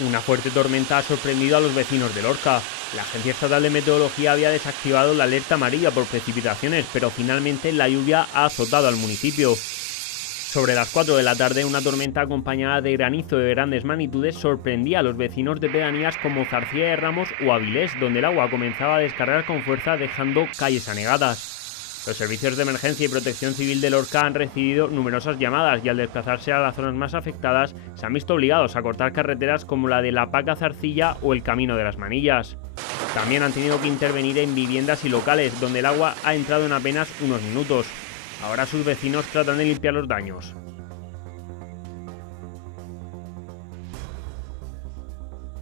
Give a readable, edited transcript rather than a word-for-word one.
Una fuerte tormenta ha sorprendido a los vecinos de Lorca. La Agencia Estatal de Meteorología había desactivado la alerta amarilla por precipitaciones, pero finalmente la lluvia ha azotado al municipio. Sobre las 4 de la tarde, una tormenta acompañada de granizo de grandes magnitudes sorprendía a los vecinos de pedanías como Zarcía de Ramos o Avilés, donde el agua comenzaba a descargar con fuerza dejando calles anegadas. Los servicios de emergencia y protección civil de Lorca han recibido numerosas llamadas y al desplazarse a las zonas más afectadas se han visto obligados a cortar carreteras como la de La Paca-Zarcilla o el Camino de las Manillas. También han tenido que intervenir en viviendas y locales, donde el agua ha entrado en apenas unos minutos. Ahora sus vecinos tratan de limpiar los daños.